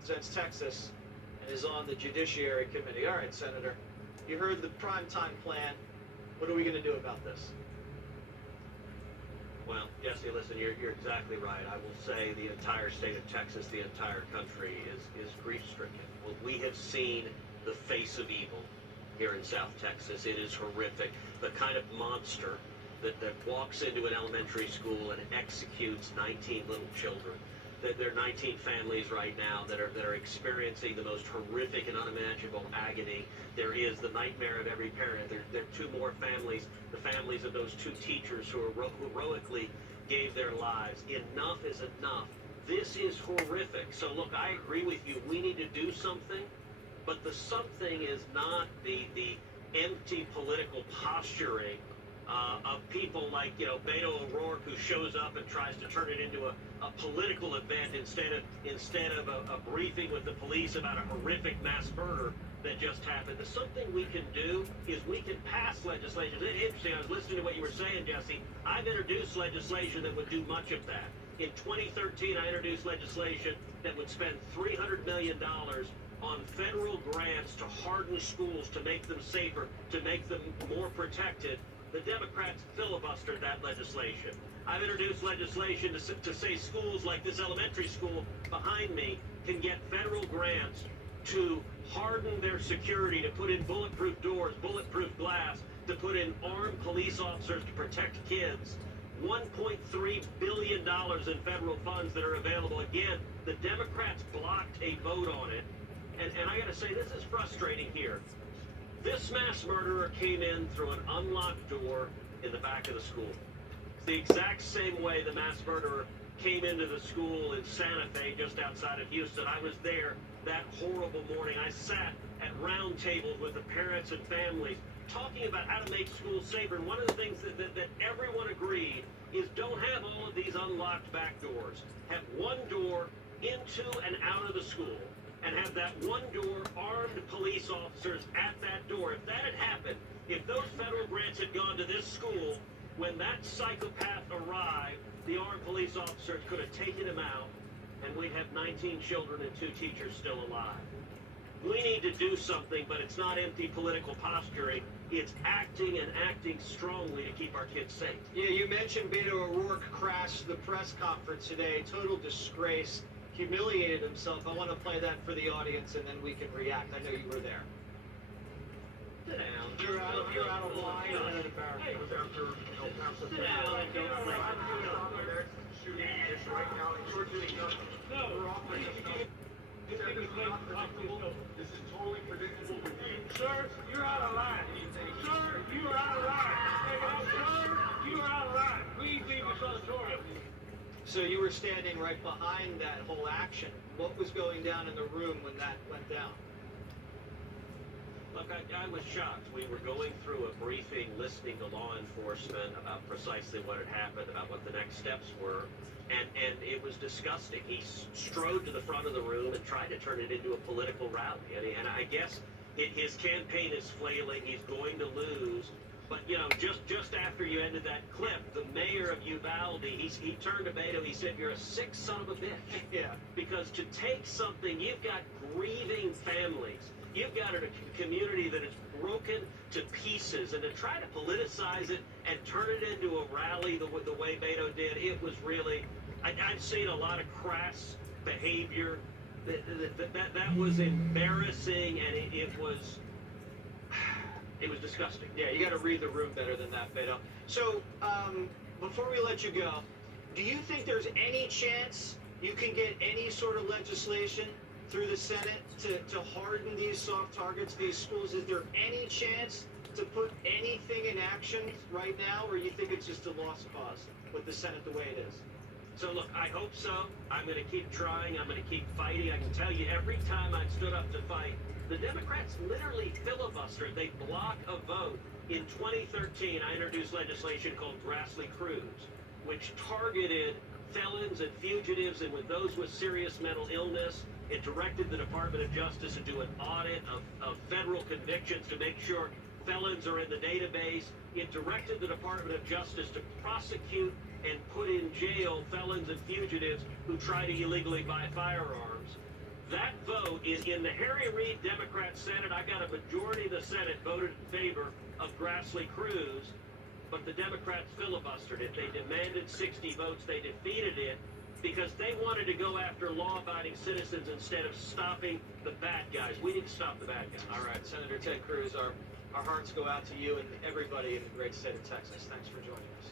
represents Texas and is on the Judiciary Committee. All right, Senator, you heard the primetime plan. What are we going to do about this? Well, Jesse, listen, you're exactly right. I will say the entire state of Texas, the entire country is grief-stricken. Well, we have seen the face of evil here in South Texas. It is horrific. The kind of monster that walks into an elementary school and executes 19 little children. There are 19 families right now that are experiencing the most horrific and unimaginable agony. There is the nightmare of every parent. There are two more families, the families of those two teachers who heroically gave their lives. Enough is enough. This is horrific. So look, I agree with you. We need to do something, but the something is not the empty political posturing of people like, Beto O'Rourke, who shows up and tries to turn it into a political event instead of a briefing with the police about a horrific mass murder that just happened. The something we can do is we can pass legislation. It's interesting, I was listening to what you were saying, Jesse. I've introduced legislation that would do much of that. In 2013, I introduced legislation that would spend $300 million on federal grants to harden schools, to make them safer, to make them more protected. The Democrats filibustered that legislation. I've introduced legislation to say schools like this elementary school behind me can get federal grants to harden their security, to put in bulletproof doors, bulletproof glass, to put in armed police officers to protect kids. $1.3 billion in federal funds that are available. Again, the Democrats blocked a vote on it. And I gotta say, this is frustrating here. This mass murderer came in through an unlocked door in the back of the school. It's the exact same way the mass murderer came into the school in Santa Fe, just outside of Houston. I was there that horrible morning. I sat at round tables with the parents and families talking about how to make schools safer. And one of the things that everyone agreed is don't have all of these unlocked back doors. Have one door into and out of the school, and have that one door armed police officers at that door. If that had happened, if those federal grants had gone to this school, when that psychopath arrived, the armed police officers could have taken him out, and we'd have 19 children and 2 teachers still alive. We need to do something, but it's not empty political posturing. It's acting and acting strongly to keep our kids safe. Yeah, you mentioned Beto O'Rourke crashed the press conference today. Total disgrace. Humiliated himself. I want to play that for the audience, and then we can react. I know you were there. Sit down. You're out of line and an embarrassment. Sit down. This is totally predictable with you. Sir, you're out of line. Sir, you are out of line. Sir, you are out of line. Please leave this auditorium. So you were standing right behind that whole action. What was going down in the room when that went down? Look, I was shocked. We were going through a briefing, listening to law enforcement about precisely what had happened, about what the next steps were, and it was disgusting. He strode to the front of the room and tried to turn it into a political rally. And I guess his campaign is flailing. He's going to lose. But, just after you ended that clip, the mayor of Uvalde, he turned to Beto, he said, you're a sick son of a bitch. Yeah. Because to take something, you've got grieving families. You've got a community that is broken to pieces, and to try to politicize it and turn it into a rally the way Beto did, it was really, I've seen a lot of crass behavior. That was embarrassing, and it was disgusting. Yeah, you got to read the room better than that, Beto. So, before we let you go, do you think there's any chance you can get any sort of legislation through the Senate to harden these soft targets, these schools? Is there any chance to put anything in action right now, or you think it's just a lost cause with the Senate the way it is? So look, I hope so. I'm going to keep trying. I'm going to keep fighting. I can tell you, every time I've stood up to fight, the Democrats literally filibustered. They block a vote. In 2013, I introduced legislation called Grassley-Cruz, which targeted felons and fugitives and with those with serious mental illness. It directed the Department of Justice to do an audit of federal convictions to make sure felons are in the database. It directed the Department of Justice to prosecute and put in jail felons and fugitives who try to illegally buy firearms. That vote is in the Harry Reid Democrat Senate. I got a majority of the Senate voted in favor of Grassley Cruz, but the Democrats filibustered it. They demanded 60 votes. They defeated it because they wanted to go after law-abiding citizens instead of stopping the bad guys. We need to stop the bad guys. All right, Senator Ted Cruz, our hearts go out to you and everybody in the great state of Texas. Thanks for joining us.